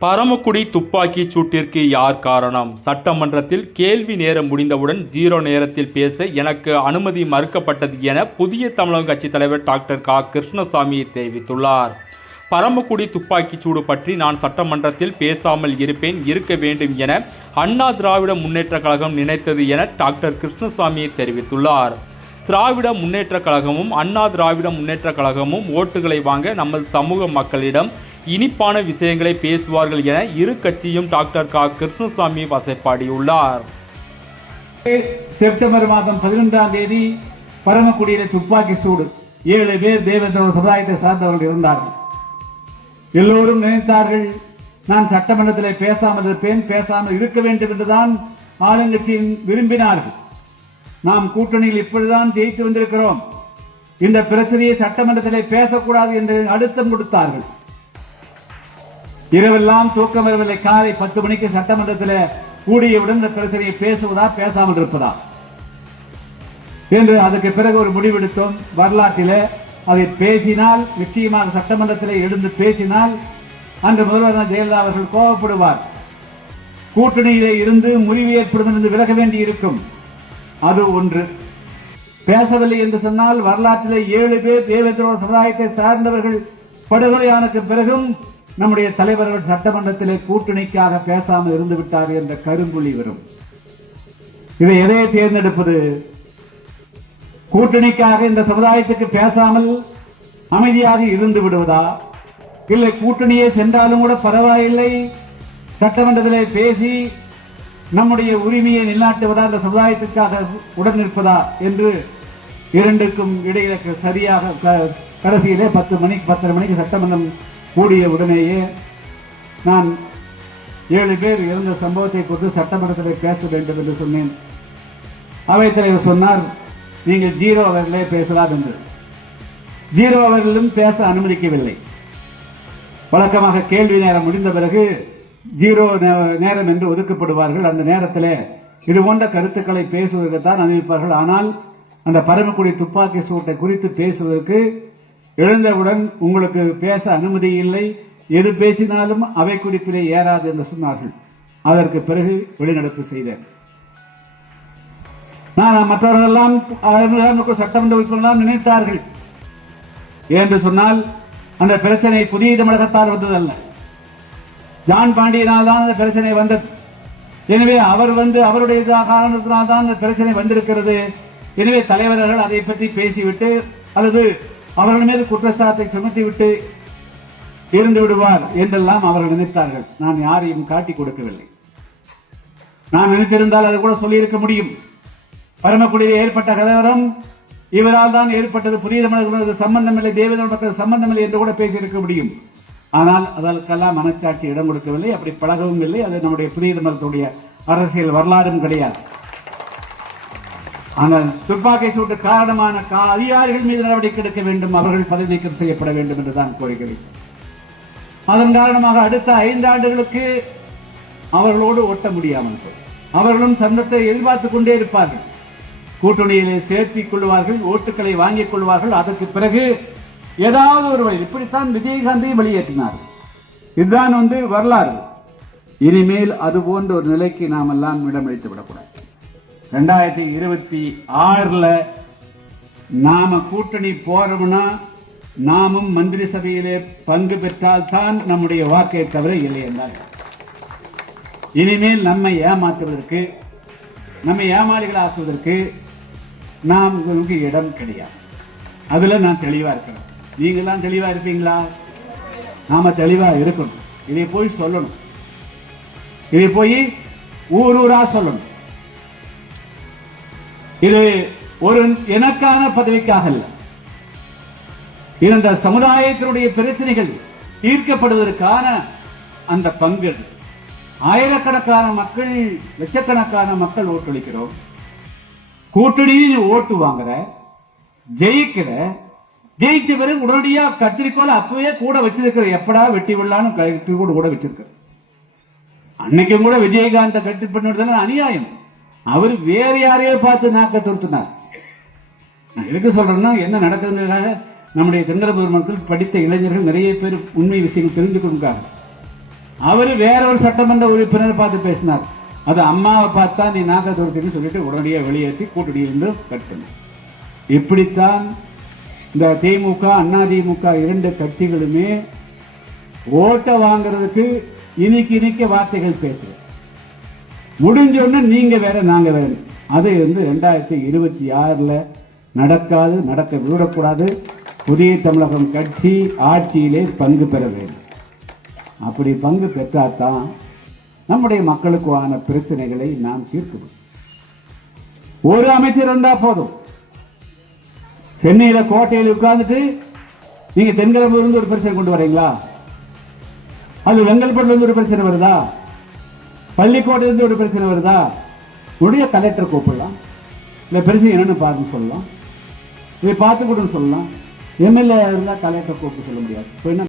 பரமக்குடி துப்பாக்கிச் சூட்டிற்கு யார் காரணம்? சட்டமன்றத்தில் கேள்வி நேரம் முடிந்தவுடன் ஜீரோ நேரத்தில் பேச எனக்கு அனுமதி மறுக்கப்பட்டது என புதிய தமிழக கட்சித் தலைவர் டாக்டர் கா. கிருஷ்ணசாமி தெரிவித்துள்ளார். பரமக்குடி துப்பாக்கிச் சூடு பற்றி நான் சட்டமன்றத்தில் பேசாமல் இருப்பேன் இருக்க வேண்டும் என அண்ணா திராவிட முன்னேற்ற கழகம் நினைத்தது என டாக்டர் கிருஷ்ணசாமி தெரிவித்துள்ளார். திராவிட முன்னேற்றக் கழகமும் அண்ணா திராவிட முன்னேற்றக் கழகமும் ஓட்டுகளை வாங்க நமது சமூக மக்களிடம் இனிப்பான விஷயங்களை பேசுவார்கள் என இரு கட்சியும் டாக்டர் கா. கிருஷ்ணசாமி வசைப்பாடியுள்ளார். செப்டம்பர் மாதம் பதினொன்றாம் தேதி பரமக்குடியில துப்பாக்கி சூடு. ஏழு பேர் தேவேந்திர சமுதாயத்தை சார்ந்தவர்கள் இருந்தார்கள். எல்லோரும் நினைத்தார்கள் நான் சட்டமன்றத்தில் பேசாமல் இருப்பேன் பேசாமல் இருக்க வேண்டும் என்றுதான் ஆளுங்கட்சியின் விரும்பினார்கள். நாம் கூட்டணியில் இப்படிதான் ஜெயித்து வந்திருக்கிறோம். இந்த பிரச்சனையை சட்டமன்றத்தில் பேசக்கூடாது என்று அழுத்தம் கொடுத்தார்கள். இரவெல்லாம் தூக்கம் வரவில்லை காலை பத்து மணிக்கு சட்டமன்றத்தில் கூடியவுடன் இந்த பிரச்சனையை பேசுவதா பேசாமல் இருப்பதா? என்று அதுக்கு பிறகு ஒரு முடிவெடுத்தோம். வரலாற்றில் அதை பேசினால் நிச்சயமாக சட்டமன்றத்தில் எழுந்து பேசினால் அன்று முதல்வர் ஜெயலலிதா அவர்கள் கோபப்படுவார். கூட்டணியிலே இருந்து முறிவு ஏற்படும் என்று விலக வேண்டி இருக்கும் அது ஒன்று. பேசவில்லை என்று சொன்னால் வரலாற்றிலே ஏழு பேர் தேவேந்திர சமுதாயத்தை சார்ந்தவர்கள் படுகொலையானக்கு பிறகும் நம்முடைய தலைவர்கள் சட்டமன்றத்திலே கூட்டணிக்காக பேசாமல் இருந்து விட்டார் என்ற கருங்குழி வரும். இதை எதையை தேர்ந்தெடுப்பது? கூட்டணிக்காக இந்த சமுதாயத்துக்கு பேசாமல் அமைதியாக இருந்து விடுவதா? இல்லை கூட்டணியே சென்றாலும் கூட பரவாயில்லை சட்டமன்றத்திலே பேசி நம்முடைய உரிமையை நிலாட்டுவதா இந்த சமுதாயத்திற்காக உடன் நிற்பதா? என்று இரண்டுக்கும் இடையில சரியாக க- கடைசியிலே பத்து மணிக்கு பத்தரை மணிக்கு சட்டமன்றம் கூடிய உடனேயே நான் ஏழு பேர் இறந்த சம்பவத்தை குறித்து சட்டமன்றத்தில் பேச வேண்டும் என்று சொன்னேன். அவைத்தலைவர் சொன்னார் நீங்கள் ஜீரோ அவர்களே பேசலாம் என்று. ஜீரோ அவர்களும் பேச அனுமதிக்கவில்லை. வழக்கமாக கேள்வி நேரம் முடிந்த பிறகு ஜீரோ நே- நேரம் என்று ஒதுக்கப்படுவார்கள். அந்த நேரத்தில் இது போன்ற கருத்துக்களை பேசுவதற்குத்தான் அனுமதிப்பார்கள். ஆனால் அந்த பரமக்குடி துப்பாக்கி சூட்டை குறித்து பேசுவதற்கு எழுந்தவுடன் உங்களுக்கு பேச அனுமதி இல்லை. எது பேசினாலும் அவை குறிப்பிலே ஏறாது என்று சொன்னார்கள். அதற்கு பிறகு வெளிநடப்பு செய்தேன். நான் மற்றவர்களெல்லாம் சட்டமன்ற உறுப்பினர்லாம் நினைத்தார்கள். என்று சொன்னால் அந்த பிரச்சனை புதிய தமிழகத்தால் வந்ததல்ல. ஜான் பாண்டியனால் தான் அந்த பிரச்சனை வந்தது. எனவே அவர் வந்து அவருடைய காரணத்தினால் தான் அந்த பிரச்சனை வந்திருக்கிறது. எனவே தலைவர்கள் அதை பற்றி பேசிவிட்டு அல்லது அவர்கள் மீது குற்றச்சாட்டை சுமத்திவிட்டு இருந்து விடுவார் என்றெல்லாம் அவர்கள் நினைத்தார்கள். நான் யாரையும் காட்டி கொடுக்கவில்லை. நான் நினைத்திருந்தால் அதை கூட சொல்லியிருக்க முடியும். பரமக்குடியில் ஏற்பட்ட கலவரம் இவரால் தான் ஏற்பட்டது புதிய தமிழர்களுக்கு சம்பந்தமில்லை தேவேந்திர மக்கள் சம்பந்தமில்லை என்று கூட பேசியிருக்க முடியும். ஆனால் அதற்கெல்லாம் மனச்சாட்சி இடம் கொடுக்கவில்லை. அப்படி பழகவும் இல்லை. அது நம்முடைய புதிய தமிழகத்துடைய அரசியல் வரலாறும் கிடையாது. ஆனால் துப்பாக்கி சூட்டு காரணமான கா- அதிகாரிகள் மீது நடவடிக்கை எடுக்க வேண்டும் அவர்கள் பதவி நீக்கம் செய்யப்பட வேண்டும் என்றுதான் கோரிக்கை அதன் காரணமாக அடுத்த ஐந்து ஆண்டுகளுக்கு அவர்களோடு ஒட்ட முடியாமல் போய் அவர்களும் சந்தத்தை எதிர்பார்த்துக் கொண்டே இருப்பார்கள். கூட்டணியிலே சேர்த்திக் கொள்வார்கள் ஓட்டுகளை வாங்கிக் கொள்வார்கள். அதற்கு பிறகு ஏதாவது ஒரு வழி இப்படித்தான் விஜயகாந்தையும் வெளியேற்றினார்கள். இதுதான் வந்து வரலாறு. இனிமேல் அது போன்ற ஒரு நிலைக்கு நாம் எல்லாம் இடமளித்து விடக்கூடாது ரெண்டாயிரத்தி இருபத்தி ஆறில் நாம கூட்டணி போறோம்னா நாமும் மந்திரி சபையிலே பங்கு பெற்றால் தான் நம்முடைய வாக்கை தவிர இல்லை என்றார். இனிமேல் நம்மை ஏமாற்றுவதற்கு நம்மை ஏமாளிகள் ஆக்குவதற்கு நாம் உங்களுக்கு இடம் கிடையாது. அதுல நான் தெளிவா இருக்கிறேன். நீங்களாம் தெளிவா இருப்பீங்களா? நாம தெளிவா இருக்கணும். இதை போய் சொல்லணும். இதை போய் ஊர் ஊரா சொல்லணும். இது ஒரு எனக்கான பதவிக்காக அல்ல. இந்த சமுதாயத்தினுடைய பிரச்சனைகள் தீர்க்கப்படுவதற்கான அந்த பங்கு. ஆயிரக்கணக்கான மக்கள் லட்சக்கணக்கான மக்கள் ஓட்டளிக்கிறோம். கூட்டணியில் ஓட்டு வாங்குற ஜெயிக்கிற ஜெயிச்ச பிறகு உடனடியா கத்திரிக்கோள் அப்பவே கூட வச்சிருக்கிற எப்படா வெட்டி விடலான்னு கத்தி கூட கூட வச்சிருக்கிற. அன்னைக்கும் கூட விஜயகாந்த கட்டி பண்ணுறதுல அநியாயம். அவர் வேற யாரையோ பார்த்து நாக்க துருத்தினார். நான் எதுக்கு சொல்றேன்னா என்ன நடக்குதுங்கிறதுக்காக நம்முடைய தென்னரபுர மக்கள் படித்த இளைஞர்கள் நிறைய பேர் உண்மை விஷயங்கள் தெரிந்து அவர் அவரு வேற ஒரு சட்டமன்ற உறுப்பினர் பார்த்து பேசினார். அது அம்மாவை பார்த்தா நீ நாக்க துரத்தின்னு சொல்லிட்டு உடனடியாக வெளியேற்றி கூட்டணி இருந்து கட்டணும் இப்படித்தான் இந்த திமுக அதிமுக இரண்டு கட்சிகளுமே ஓட்டை வாங்குறதுக்கு இனிக்கு இனிக்க வார்த்தைகள் பேசுவேன் முடிஞ்சோடனே நீங்கள் வேற நாங்கள் வேறு. அது வந்து ரெண்டாயிரத்தி இருபத்தி ஆறில் நடக்காது நடக்க விடக்கூடாது. புதிய தமிழகம் கட்சி ஆட்சியிலே பங்கு பெற வேண்டும். அப்படி பங்கு பெற்றாதான் நம்முடைய மக்களுக்கான பிரச்சனைகளை நாம் தீர்க்கணும் ஒரு அமைச்சர் இருந்தால் போதும். சென்னையில் கோட்டையில் உட்கார்ந்துட்டு நீங்கள் தென்கிழமையிலிருந்து ஒரு பிரச்சனை கொண்டு வரீங்களா? அது வெங்கல்பட்டுலேருந்து ஒரு பிரச்சனை வருதா? பள்ளிக்கூடத்துலேருந்து ஒரு பிரச்சனை வருதா? உடைய கலெக்டர் கூப்பிடலாம். இல்லை பிரச்சனை என்னென்னு பார்த்து சொல்லலாம். இதை பார்த்து கூட சொல்லலாம். எம்எல்ஏ இருந்தால் கலெக்டர் கூப்பிட்டு சொல்ல முடியாது. இப்போ என்ன